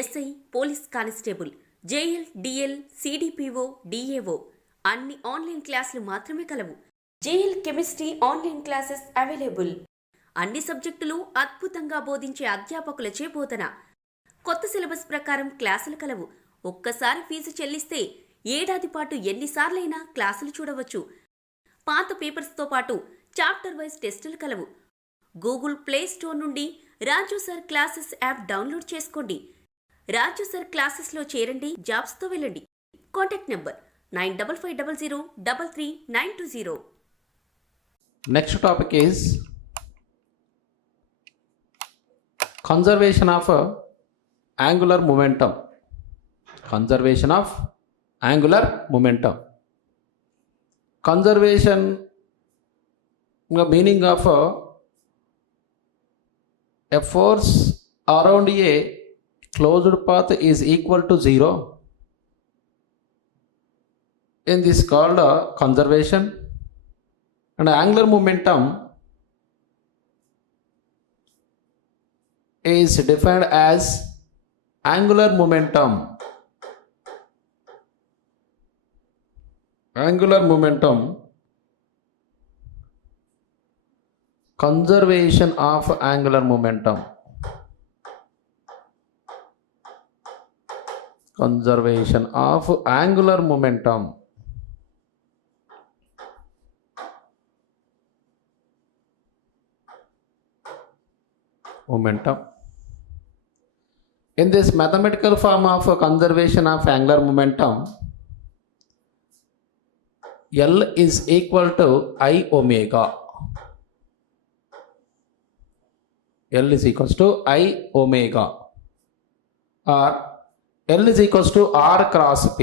SI, police constable, JL, DL, CDPO, DAO అన్ని online క్లాసులు మాత్రమే కలవు. JL chemistry online classes available. అన్ని సబ్జెక్టులు అద్భుతంగా బోధించే అధ్యాపకులచే బోధన. కొత్త సిలబస్ ప్రకారం క్లాసులు కలవు. ఒక్కసారి ఫీజు చెల్లిస్తే ఏడాది పాటు ఎన్నిసార్లైనా క్లాసులు చూడవచ్చు. పాత పేపర్స్తో పాటు చాప్టర్ వైజ్ టెస్టులు కలవు. గూగుల్ ప్లే స్టోర్ నుండి రాజు సార్ క్లాసెస్ యాప్ డౌన్లోడ్ చేసుకోండి. రాజు సార్ క్లాసెస్లో చేరండి, జాబ్స్తో వెళ్ళండి. Contact number 9550333920. Next topic is conservation of angular momentum. Conservation of angular momentum. Conservation, the meaning of a force around a closed path is equal to 0. In this called conservation. And angular momentum is defined as angular momentum. Angular momentum, conservation of angular momentum. Conservation of angular momentum. Momentum. In this mathematical form of conservation of angular momentum, L is equal to I omega. L is equals to I omega, or L is equals to R cross P.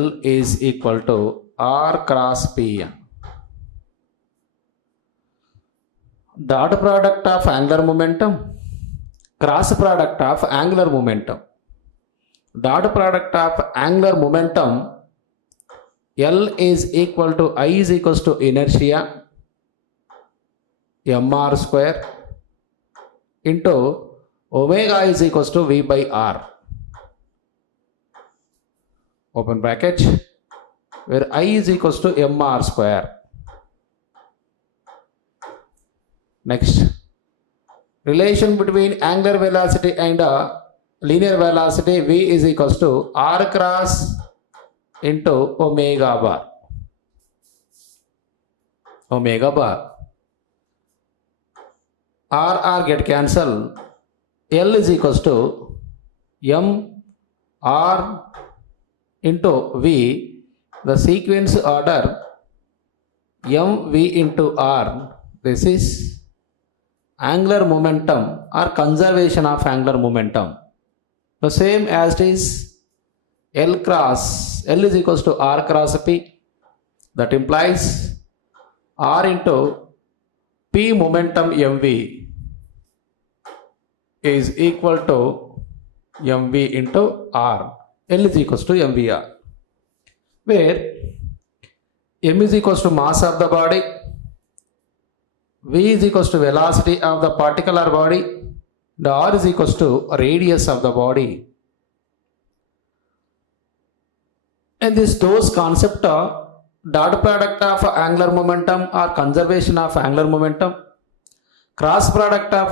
L is equal to R cross P. Dot product of angular momentum, cross product of angular momentum. Dot product of angular momentum, L is equal to I is equals to inertia mr square into omega is equals to V by R. Open bracket, where I is equals to mr square. Next, relation between angular velocity and linear velocity V is equals to R cross into omega bar. Omega bar. R get cancelled. L is equals to M R into V. The sequence order M V into R. This is angular momentum or conservation of angular momentum. The same as it is L is equals to R cross P. That implies R into P momentum MV is equal to MV into R. L is equals to MVR, where M is equals to mass of the body, V is equals to velocity of the particular body, the R is equals to radius of the body. And those concept dot product of angular momentum or conservation of angular momentum, cross product of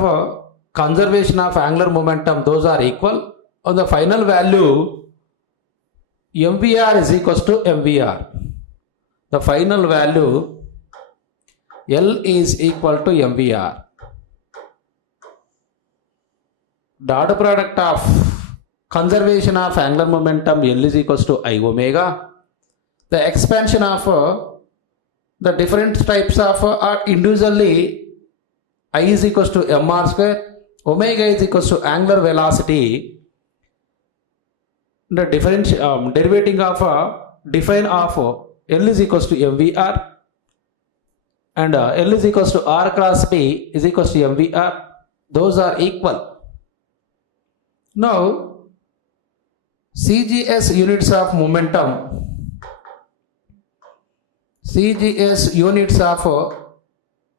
conservation of angular momentum, those are equal. On the final value, MVR is equals to MVR. The final value L is equal to MVR. Dot product of conservation of angular momentum, L is equals to I omega. The expansion of the different types of are individually I is equals to mr square, omega is equals to angular velocity. The different derivative of define of L is equals to MVR, and L is equals to R cross P is equals to MVR. Those are equal. Now, CGS units of momentum. CGS units of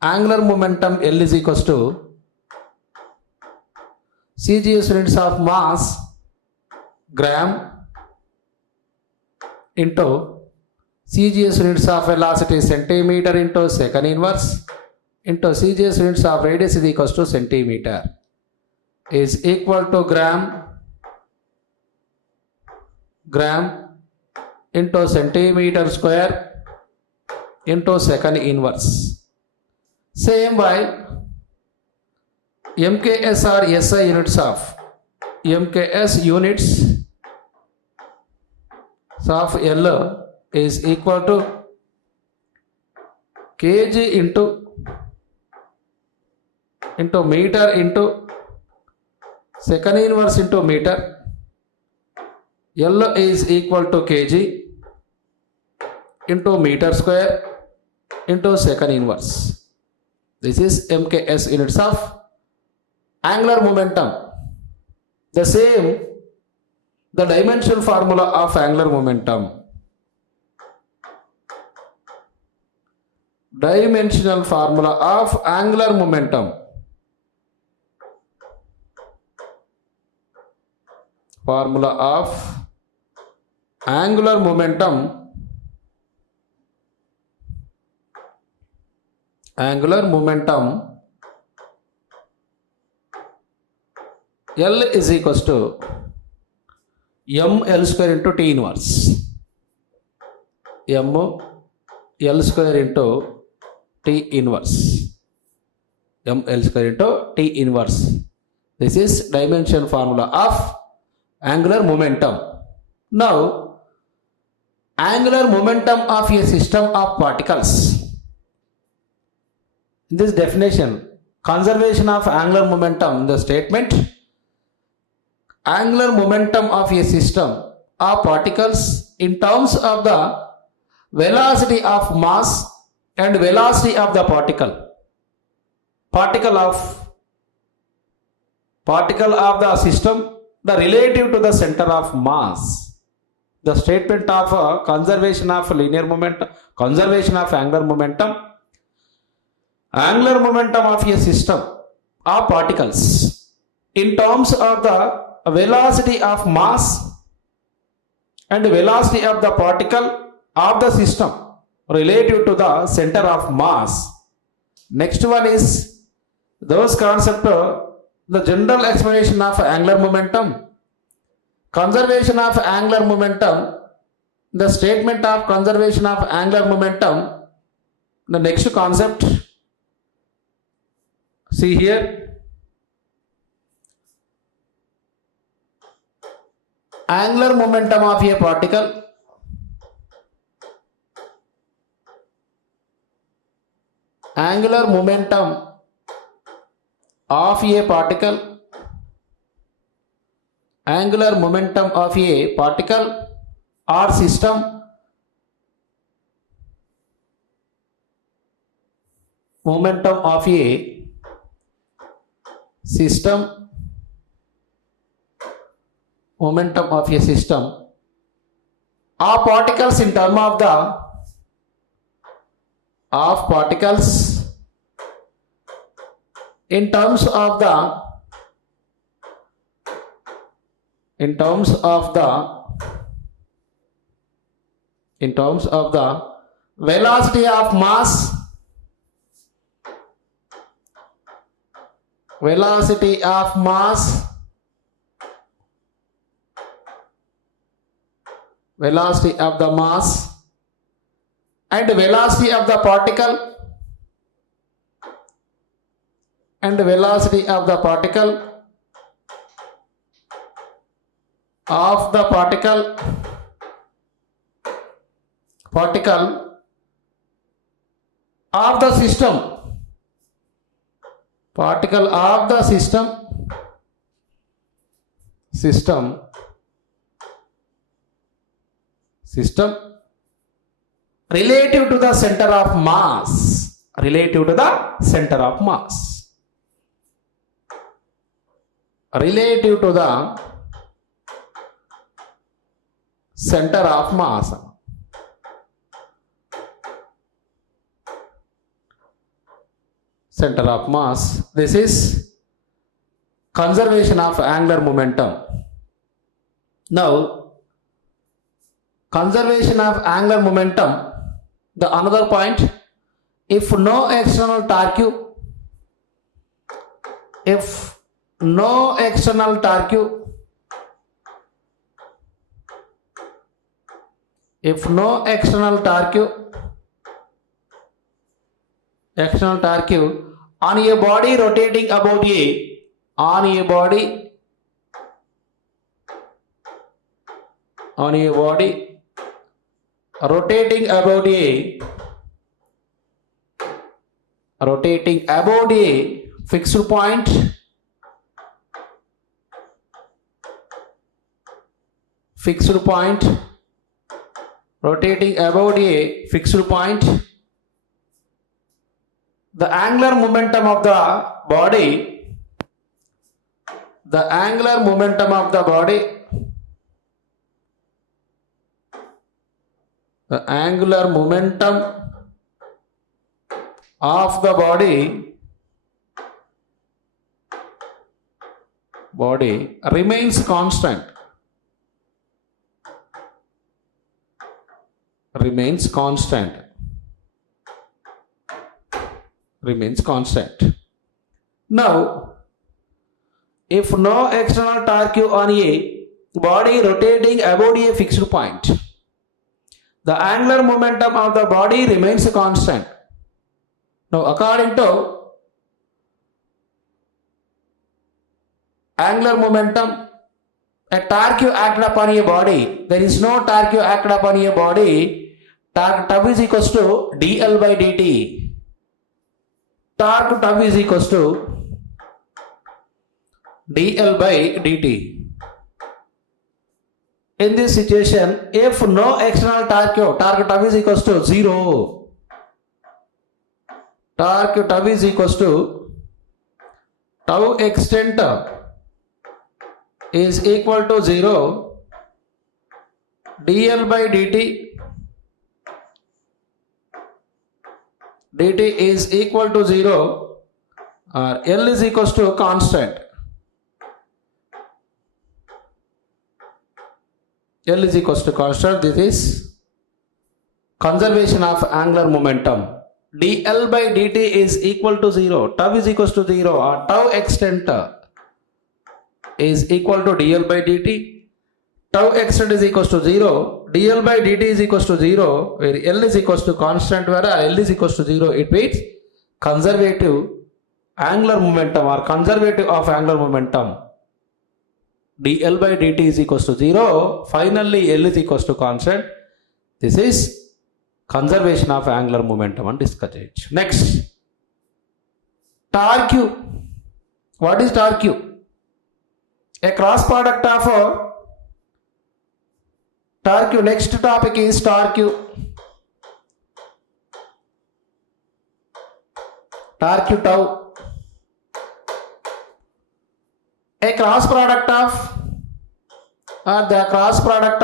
angular momentum L is equals to CGS units of mass gram into CGS units of velocity centimeter into second inverse into CGS units of radius is equals to centimeter is equal to gram into centimeter square into second inverse. Same way MKS or SI units of MKS units of L is equal to kg into meter into second inverse into meter. L is equal to kg into meter square into second inverse. This is MKS units of angular momentum. The same, the dimensional formula of angular momentum. Dimensional formula of angular momentum. Formula of angular momentum. Angular momentum L is equals to m L square into T inverse. M L square into T inverse. M L square into T inverse. This is dimension formula of angular momentum. Now, angular momentum of a system of particles. In this definition, conservation of angular momentum, the statement angular momentum of a system of particles in terms of the velocity of mass and velocity of the particle. Particle of the system, the relative to the center of mass. The statement of conservation of linear momentum, conservation of angular momentum. Angular momentum of a system of particles in terms of the velocity of mass and velocity of the particle of the system relative to the center of mass. Next one is those concept, the general explanation of angular momentum, conservation of angular momentum, the statement of conservation of angular momentum. The next concept, see here, angular momentum of a particle, angular momentum of a particle, angular momentum of a particle or system, momentum of a system, momentum of a system of particles in terms of the particles in terms of the velocity of mass, velocity of mass, velocity of the mass and velocity of the particle, and velocity of the particle of the particle of the system, particle of the system relative to the center of mass, relative to the center of mass, relative to the center of mass, center of mass. This is conservation of angular momentum. Now, conservation of angular momentum, the another point, if no external torque, if no external torque, if no external torque on a body rotating about a, on a body rotating about a fixed point, rotating about a fixed point, the angular momentum of the body, the angular momentum of the body, the angular momentum of the body remains constant. Now, if no external torque on a body rotating about a fixed point, the angular momentum of the body remains constant. Now, according to angular momentum, a torque acted upon a body, there is no torque acted upon a body, torque tau is equals to dl by dt. Torque tau is equals to dl by dt. In this situation, if no external torque tau is equals to 0. Torque tau is equals to tau extent is equal to 0. dl by dt is equal to 0, or L is equals to constant. L is equals to constant. This is conservation of angular momentum. dl by dt is equal to 0. Tau is equals to 0, or tau extent is equal to dl by dt. Tau extent is equals to 0. dl by dt is equals to 0, where L is equals to constant, where L is equals to 0. It means conservative angular momentum or conservative of angular momentum. dl by dt is equals to 0. Finally, L is equals to constant. This is conservation of angular momentum and discussed. Next, torque. What is torque? A cross product of torque. Next topic is torque. Torque tau. A cross product of, or the cross product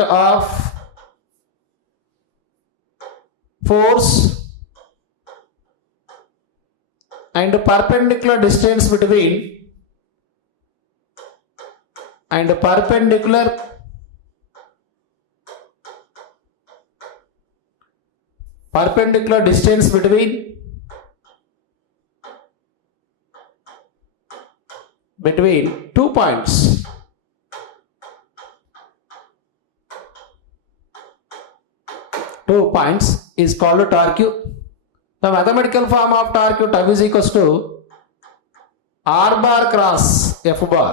of force and perpendicular distance between perpendicular distance between 2 points. Is called torque. The mathematical form of torque tau is equals to r bar cross f bar.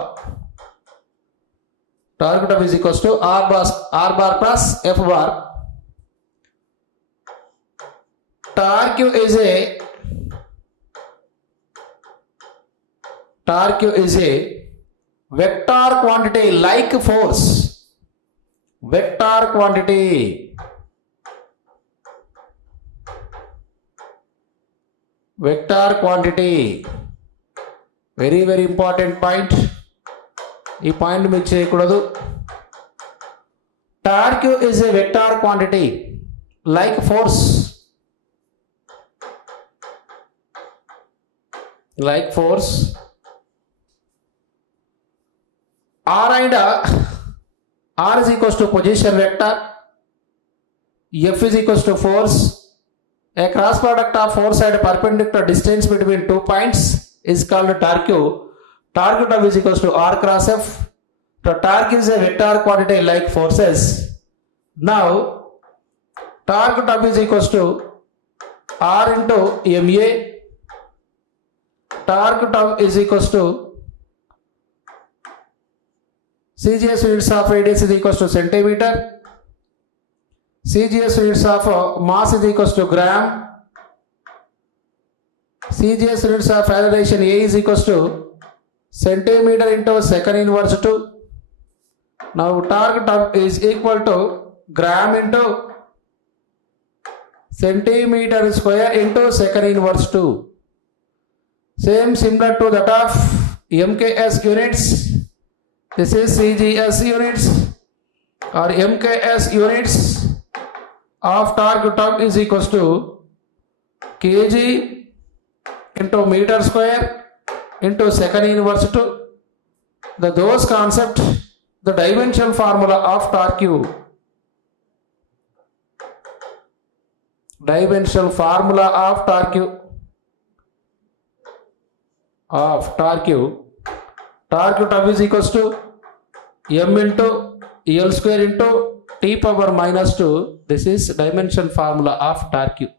Torque tau is equals to r bar cross f bar. Torque is a vector quantity like force. Vector quantity. Very, very important point. ఈ point మీరు చేయకూడదు. Torque is a vector quantity like force. like force R and R is equals to position vector, F is equals to force. A cross product of force and perpendicular distance between 2 points is called torque. Torque F is equals to R cross F. The torque is a vector quantity like forces. Now, torque F is equals to R into MA. Torque F is equals to CGS units of radius is equals to centimeter. CGS units of mass is equals to gram. CGS units of acceleration A is equals to centimeter into second inverse 2. Now torque is equal to gram into centimeter square into second inverse 2. Same similar to that of MKS units. This is CGS units or MKS units of torque is equals to kg into meter square into second inverse 2. Those concept, the dimensional formula of torque. Dimensional formula of torque. Torque F is equals to m into L square into t power minus 2. This is dimensional formula of torque.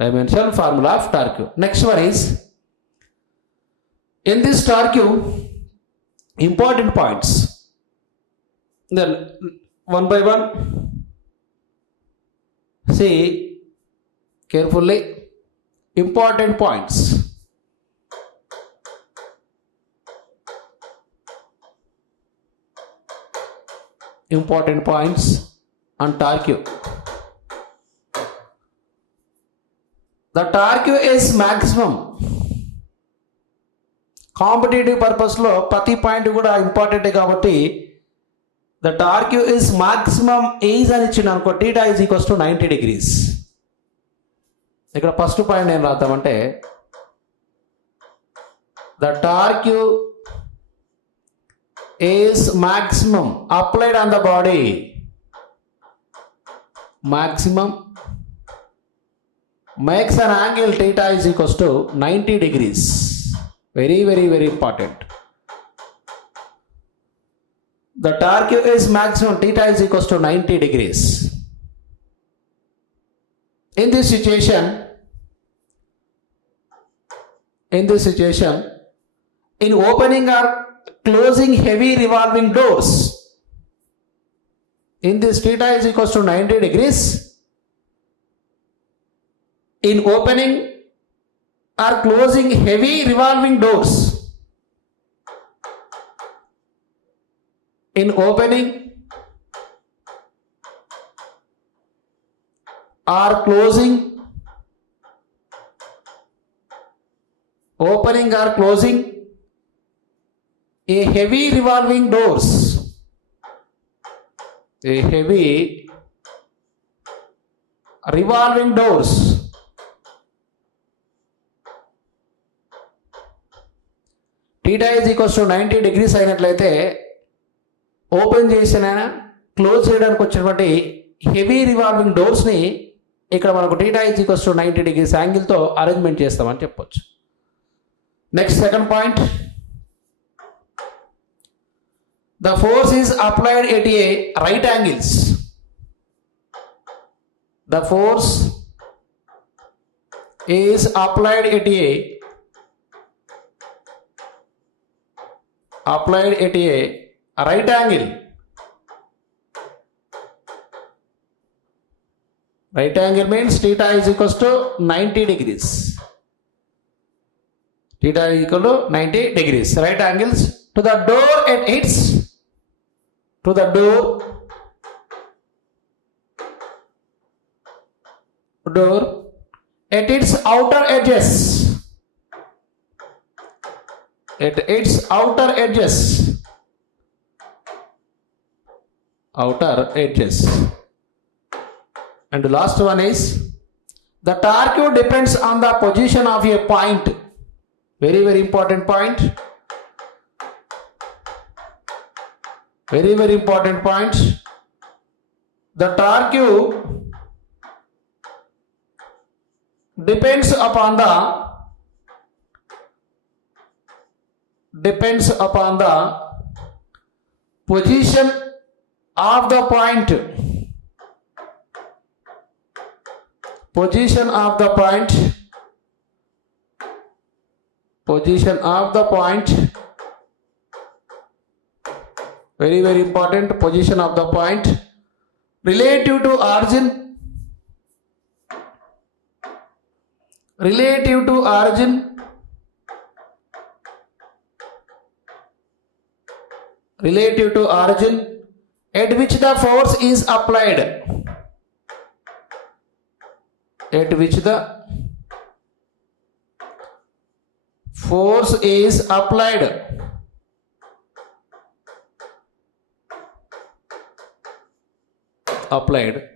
Dimensional formula of torque. Next one is, in this torque, important points. Then one by one, see carefully. Important points. Important points on torque. The torque is maximum. Competitive purpose lo ప్రతి point కూడా important కాబట్టి the torque is maximum is అని ఇచ్చిన అనుకో θ is equals to 90 degrees. ఇక్కడ first point ఏం రాద్దామంటే the torque is maximum applied on the body. Maximum makes an angle theta is equals to 90 degrees. Very, very, very important. The torque is maximum theta is equals to 90 degrees. In this situation, in opening or closing heavy revolving doors, in this theta is equals to 90 degrees. In opening or closing heavy revolving doors, in opening or closing a heavy revolving doors, theta is equals to 90 degrees అయినట్లయితే open చేసిన close చేయడానికి వచ్చినటువంటి heavy revolving డోర్స్ని ఇక్కడ మనకు theta is equals to 90 degrees యాంగిల్తో arrangement చేస్తామని చెప్పొచ్చు. Next second point, the force is applied at a right angles. The force is applied at a right angle. Right angle means theta is equals to 90 degrees. Theta is equal to 90 degrees. Right angles to the door at its door at its outer edges. At its outer edges. And the last one is, the torque depends on the position of a point. Very, very important point. Very, very important point. The torque depends upon the position of the point. Position of the point. Position of the point. Very, very important. Position of the point relative to origin. Relative to origin. Relative to origin at which the force is applied. At which the force is applied.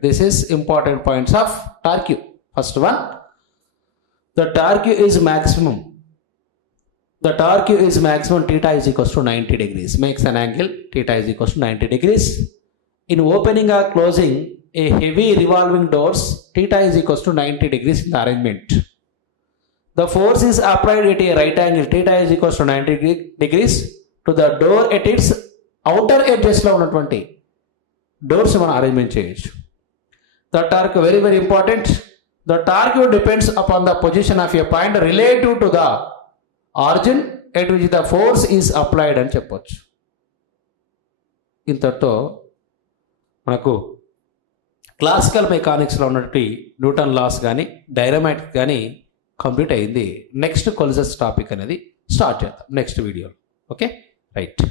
This is important points of torque. First one, the torque is maximum. The torque is maximum theta is equals to 90 degrees. Makes an angle theta is equals to 90 degrees. In opening or closing a heavy revolving doors, theta is equals to 90 degrees in the arrangement. The force is applied at a right angle, theta is equals to 90 degrees to the door at its outer edges లో ఉన్నటువంటి doors మనం arrangement చేయొచ్చు. The torque very, very important. The torque depends upon the position of a point relative to the origin at which the force is applied అని చెప్పొచ్చు. ఇంతటితో మనకు classical మెకానిక్స్లో ఉన్నటువంటి Newton loss కానీ డైనమాటిక్స్ కానీ కంప్లీట్ అయింది. నెక్స్ట్ కొలిజన్స్ టాపిక్ అనేది start చేద్దాం నెక్స్ట్ వీడియో. Okay, right.